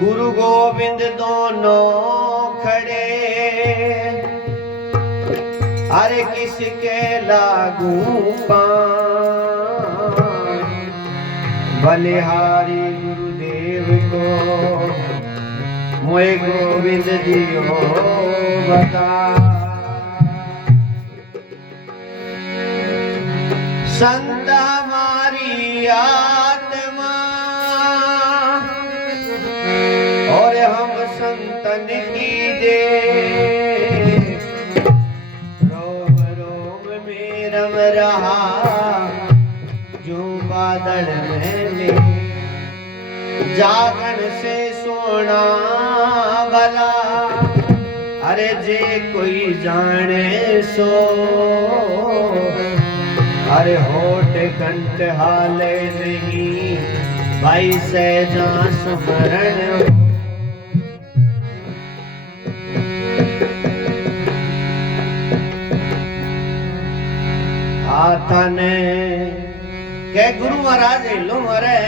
गुरु गोविंद दोनों खड़े, अरे किसके लागू पान, बलिहारी गुरुदेव को मोए गोविंद दियो बता। संत हमारी आत्मा और हम संतन की दे, रोम रोम में रम रहा जो बादल में ले, जागन से सोना भला, अरे जे कोई जाने सो, अरे होठ कंठ हाले नहीं भाई सहजा सुमरण। आथने के गुरु महाराज लो मरे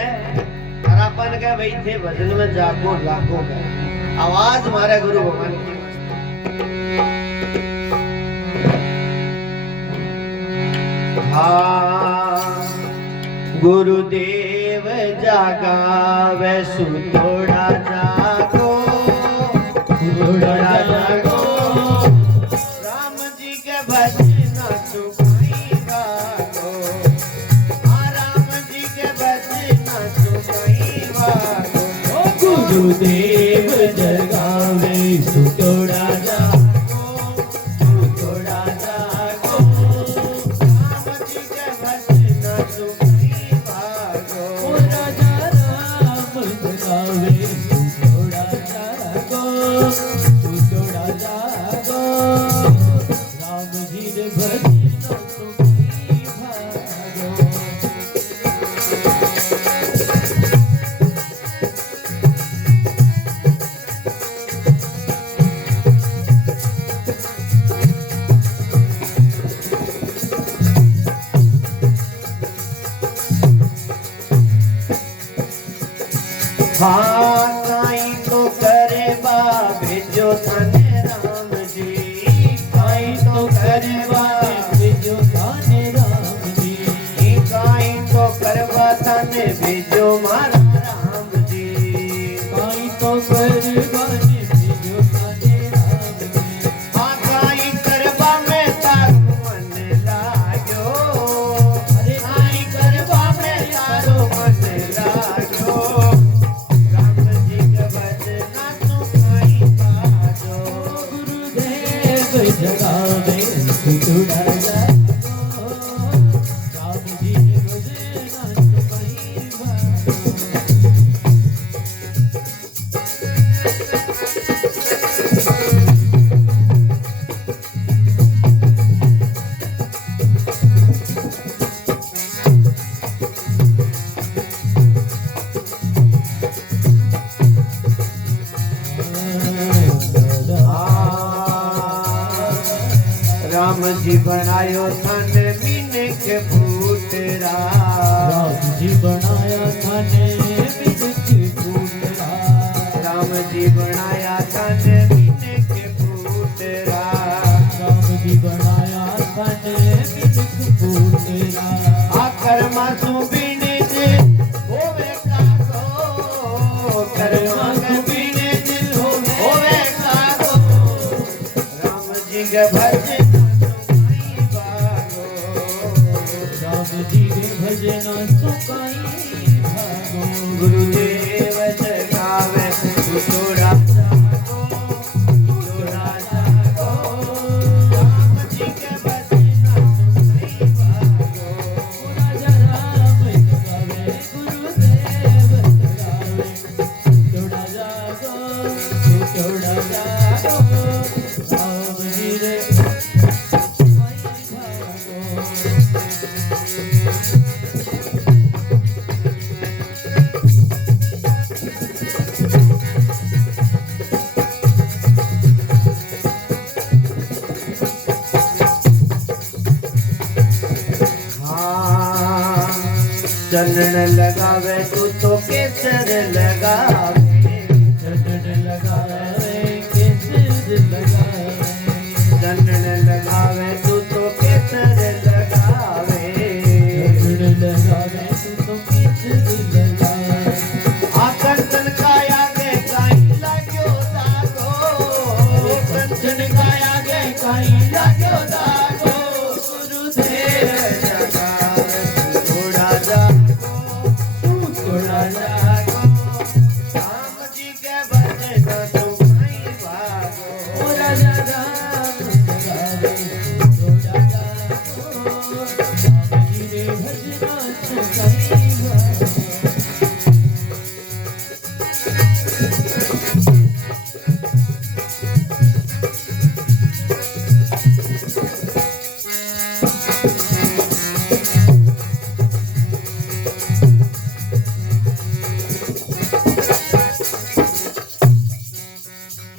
और अपन के भाई थे भजन में जागो लागो गए, आवाज मारे गुरु भगवान की। हाँ गुरुदेव जागावे सुतोड़ा जागो, सुतोड़ा जागो, राम जी के भजन सुखाई भागो, हाँ राम जी के भजन सुखाई भागो। गुरुदेव जगावे सुतोड़ा जागो, सुतोड़ा जागो, राम जी के भजन सुखाई भागो, राजा राम जगावे सुतोड़ा जागो, सुतोड़ा जागो, राम जी के भजन सुखाई भागो। हाँ काई तो करे बा भेजो थाने राम जी, काई तो करे बा भेजो थाने राम जी, काई तो करवा थाने भेजो मारा राम जी, काई तो करवा ने भेजो थाने राम जी। हाँ काई करवा में तारो मन लाग्यो, अरे काई करवा में तारो मन लाग्यो, जगावे सुतोड़ा जागो, राम जी के भजन सुखाई भागो। राम जी बनायो थन मीने के फूटरा, राम जी बनाया थन मीने के फूटरा, राम जी बनाया थन मीने के फूटरा, राम जी बनाया थन मीने के फूटरा। आकर मासू बीने जे होवे काको, कर मासू बीने दिल होवे काको, राम जी के भजन जी के भजन सुखाई भागो। गुरुदेव जगावे सुतोड़ा जागो, सुतोड़ा जागो, राम जी के भजन सुखाई भागो, राजा राम जगावे गुरुदेव जगावे सुतोड़ा जागो, सुतोड़ा जागो, राम जी रे सुखाई भागो। चरण लगावे तू तो केसर लगावे, लगावे तू तो किस दिल लगावे कंचन का आगे काई लाग्यो दागो कंचन का आगे काई लाग्यो दागो गुरुदेव जगावे थोड़ा जागो तू थोड़ा जागो राम जी के भजन तू कहीं भागो ओ राजा राम जगावे थोड़ा जागो राम जी रे भजना तू कहीं भागो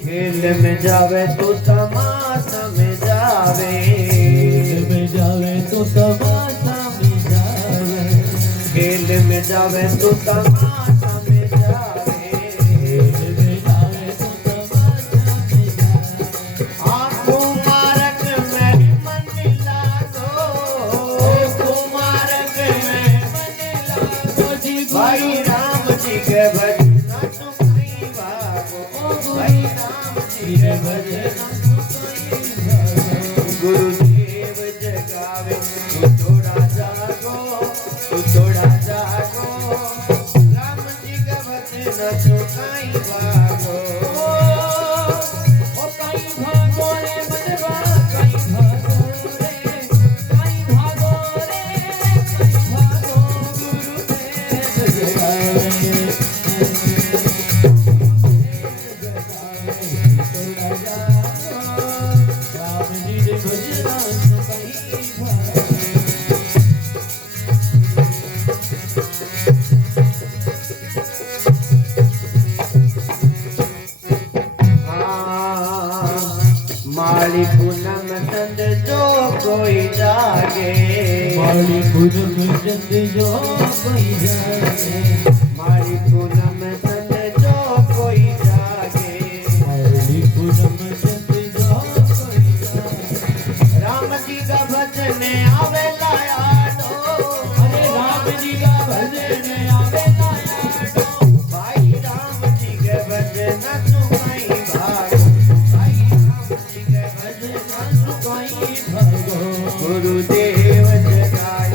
खेल में जावे तू तमाशा में जावे खेल में जावे तो तमाशा में जावे खेल में जावे तू तमाशा में जावे खेल में जावे तो तमाशा में जावे आंखों मारक में मन लागो कुमारक में मन लागो जी भाई राम जी के भजना तू कहीं भागो भाई राम जी के भजना गुरुदेव जगावे तू थोड़ा जागो तू थोड़ा जागो राम जी का भजन तू कहीं भागो ओ कहीं भागो रे मनवा कहीं भागो रे कहीं भागो रे कहीं भागो गुरुदेव जगावे थोड़ा जागो राम जी रे भजना तो कहीं भागो माली पूनम चंद जो कोई जागे माली पूनम चंद जो कोई जागे माली पूनम चंद जो कोई जागे माली पूनम चंद जो कोई जागे राम जी का भजन आवे लाया दो अरे राम जी का भजन आवे लाया दो भाई राम जी के भजन तू कहीं भागो भाई राम जी के भजन तू कहीं भागो गुरुदेव जगाए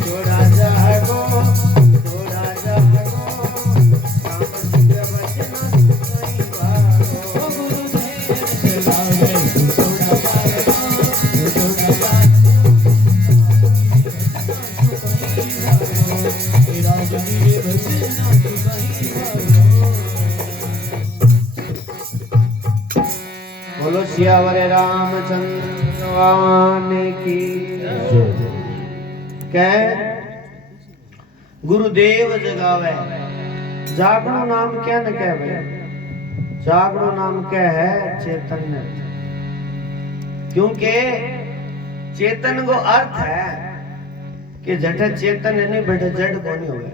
थोड़ा जागो थोड़ा जागो राम जी के भजन तू कहीं भागो गुरुदेव जगावे थोड़ा जागो थोड़ा जागो राम जी रे भजना तू कहीं भागो बोलो सियावर रामचंद्र भगवान की कह गुरुदेव जगावे जागरो नाम क्या न कह भाई जागरो नाम क्या है चैतन्य क्योंकि चेतन को अर्थ है कि जठ चेतन नहीं बैठे जड़ को नहीं हुए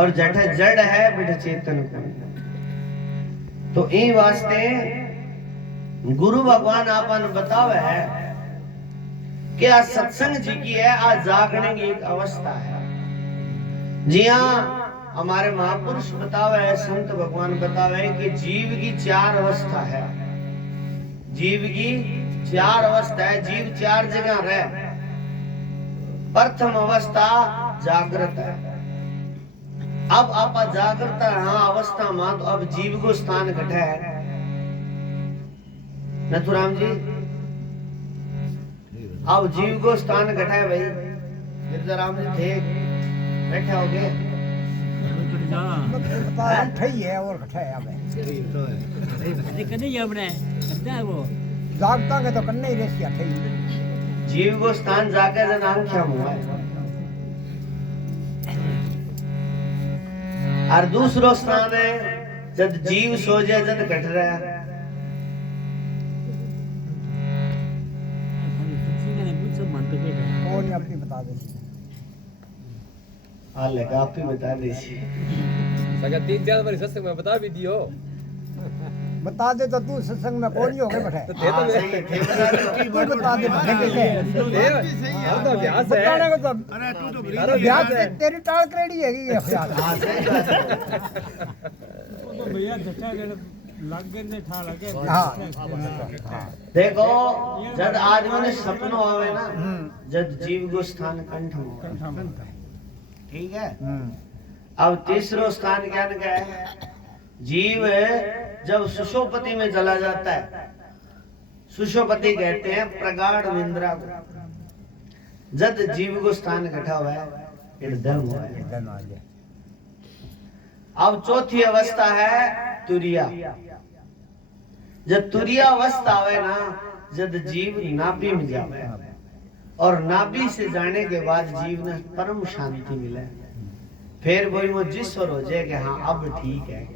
और जठ जड़ है बैठे चेतन को तो ई वास्ते गुरु भगवान आपन बतावे है कि आज सत्संग जी की है आज जागने की एक अवस्था है जी हाँ हमारे महापुरुष बतावे है संत भगवान बतावे कि जीव की 4 अवस्था है जीव की 4 अवस्था है जीव 4 जगह रहे प्रथम अवस्था जागृत है अब आप जागृत हाँ अवस्था मान तो अब जीव को स्थान घटे है नथुराम जी अब जीव को स्थान घटाए भाई गिरजाराम जी थे बैठे हो गए ठई है और घटा है अब कने हमने करता है वो जागता के तो कन्ने ही रेसिया ठई जीव को स्थान जाकर नाम क्या हुआ है और दूसरो स्थान है जब जीव सो जाए जब घट रहा है कौन अपनी बता दे हाल आप ही बता दीजिए सगा 3-4 बार सत्संग में बता भी दियो बता दे तो तू सत्संग में कौन ही हो गए बैठे हाँ, सही है, थे बता दो। तू बता दे बैठे कैसे तो अभ्यास बताने को तो अरे ब्याह तेरी टाल करेड़ी है ये ख्याल हाँ, सही बात है। तो भैया जटा लग गए ने ठा लगे हाँ देखो जब आदमी ने सपनों आवे ना जब जीव को स्थान कंठ में, ठीक है। अब तीसरो स्थान क्या क्या है? जीव जब सुषुप्ति में चला जाता है, सुषुप्ति कहते हैं प्रगाढ़ निंद्रा को। जब जीव को स्थान इकट्ठा हुआ है हृदय हुआ है। अब चौथी अवस्था है तुरिया। जब तुरिया अवस्था आवे ना, जब जीव नाभि में जावे और नाभि से जाने के बाद जीव ने परम शांति मिले, फिर वही वो जिस्वर हो जाए कि हाँ अब ठीक है।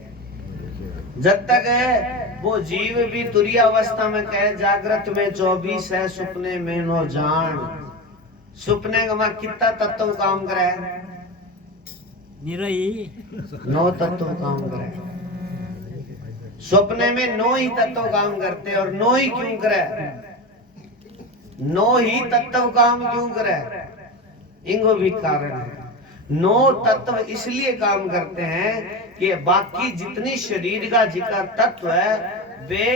जब तक है वो जीव भी तुरिया अवस्था में कहे जागृत में 24 है, सुपने में नो जान। सुपने का कितना तत्व काम करे? निरई 9 तत्व काम करे। सपने में 9 ही तत्व काम करते, और 9 ही क्यों करे? 9 ही तत्व काम क्यों करे? इनको भी कारण है। 9 तत्व इसलिए काम करते हैं कि बाकी जितनी शरीर का जिका तत्व है वे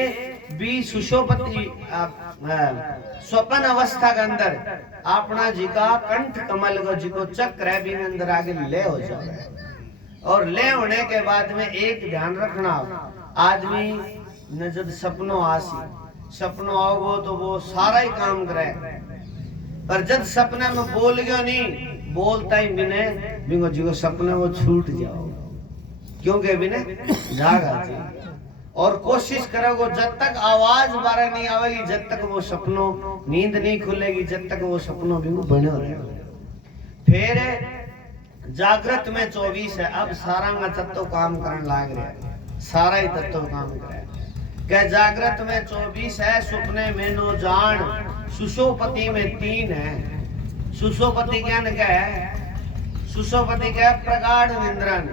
भी सुषुप्ति स्वप्न अवस्था के अंदर अपना जिका कंठ कमल को जिको चक्र है भी अंदर आगे ले हो जाए। और ले होने के बाद में एक ध्यान रखना, आदमी न जब सपनों आसी, सपनों आओगो तो वो सारा ही काम करे, पर जब सपने में बोल गयो नहीं, बोलता ही बिने बिंगो जी को सपने वो छूट जाओ, क्योंकि बिने जागा जी। और कोशिश करोगे जब तक आवाज बाहर नहीं आवेगी, जब तक वो सपनों नींद नहीं खुलेगी, जब तक वो सपनों भी बने रहेगा। फिर जागृत में 24 है। अब सारा में तत्व काम करने लाग रहे हैं, सारा ही तत्व काम करे। क्या जागृत में 24 है, सुपने में नो जान, सुषुप्ति में 3 है। सुषुप्ति क्या है? सुषुप्ति क्या है? प्रगाढ़ निंद्रन।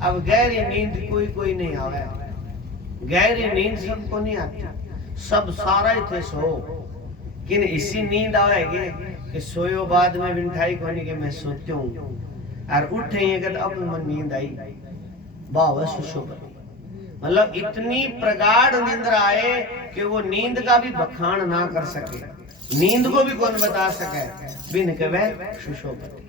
अब गहरी नींद कोई नहीं आवे, गहरी नींद सबको नहीं आती, सब सारा ही थे सो, किन इसी नींद आवेगी कि सोयो बाद में बिठाई कोनी कि मैं सोती हूँ और उठे ये कहते अब मन नींद आई, वाह सुषुप्ति। मतलब इतनी प्रगाढ़ निंद्रा आए कि वो नींद का भी बखान ना कर सके, नींद को भी कौन बता सके बिन कवे सुषुप्ति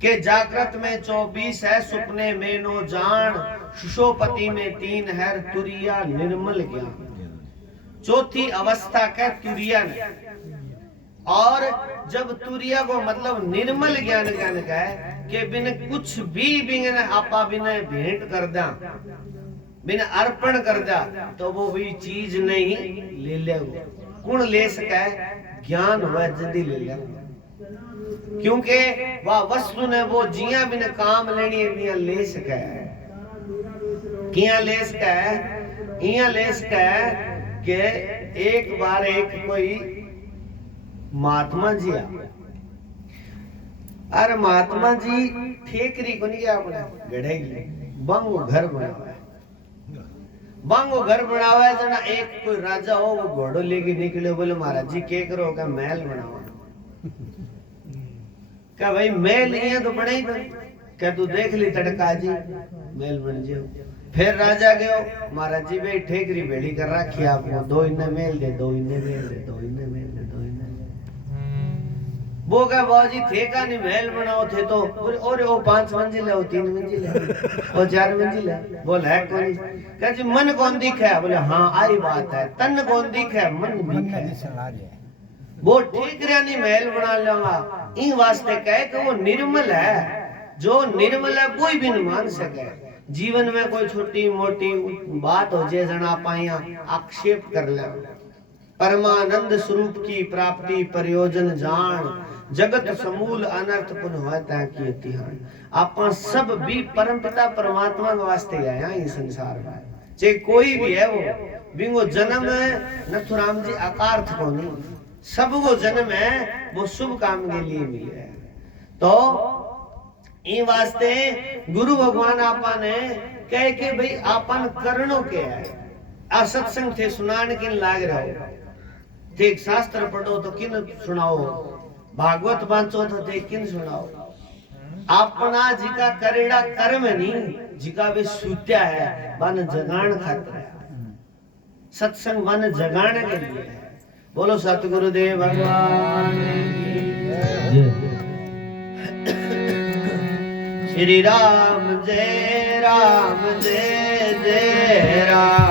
के। जागृत में 24 है, सुपने में नो जान, सुषुप्ति में 3 है, तुरिया निर्मल ज्ञान। चौथी अवस्था का तुरिया ने। और जब तुरिया को मतलब निर्मल ज्ञान का है कि बिन कुछ भी बिन आपा बिन भेंट कर दा, बिन अर्पण कर दा, तो वो भी चीज नहीं ले ले। कौन ले सके? ज्ञान हुआ जल्दी ले ले, क्योंकि वह वस्तु ने वो जिया बिन काम लेनी बिया ले सके। किया ले सके? इया ले सके कि एक बार एक कोई महात्मा जी आ, अरे महात्मा जी ठेकरी को नहीं गया अपने गढ़ेगी बंगो घर बनावा है, बंगो घर बनावा है। जना एक कोई राजा हो वो घोड़ो लेके निकले, बोले महाराज जी के करो? का महल बनावा। क्या भाई महल ये तो बने ही तो, क्या तू देख ली तड़का जी महल बन जाओ। फिर राजा गयो, महाराज जी भाई ठेकरी बेड़ी कर रखी आपको, 2 इन्ने मेल दे, 2 इन्ने मेल दे, 2 इन्ने मेल दे, 2 इन्ने मेल। वो क्या बाबूजी ठेका नहीं महल बनाओ थे तो, और वो 5 मंजिल है, वो 3 मंजिल है, वो 4 मंजिल है। बोल है कौन? क्या जी मन कौन दिखा है? बोले हाँ आई बात है, तन कौन दिखा है? मन दिखा है। वो ठेकरिया नहीं महल बना लूंगा, इन वास्ते कहे कि वो निर्मल है। जो निर्मल है कोई भी नहीं मान सके। जीवन में कोई छोटी मोटी बात हो जाए जना पाया आक्षेप कर ले, परमानंद स्वरूप की प्राप्ति प्रयोजन जान, जगत समूल अनर्थ पुन होता की तिहान। आपा सब भी परमपिता परमात्मा के वास्ते आया इस संसार में, चाहे कोई भी है वो बिंगो जन्म नथुराम जी अकार्थ को नहीं, सबको जन्म है वो शुभ काम के लिए मिले। तो इन वास्ते गुरु भगवान आपा ने कहे कि भाई आपन करणों के है, आ सत्संग थे सुनान किन लाग रहो थे शास्त्र पढ़ो तो किन सुनाओ भागवत बांचो तो थे किन सुनाओ अपना जिका करेड़ा कर्म नहीं जिका वे सूत्या है मन जगान खातिर सत्संग मन जगाने के लिए है। बोलो सतगुरुदेव भगवान की श्री राम जय जय राम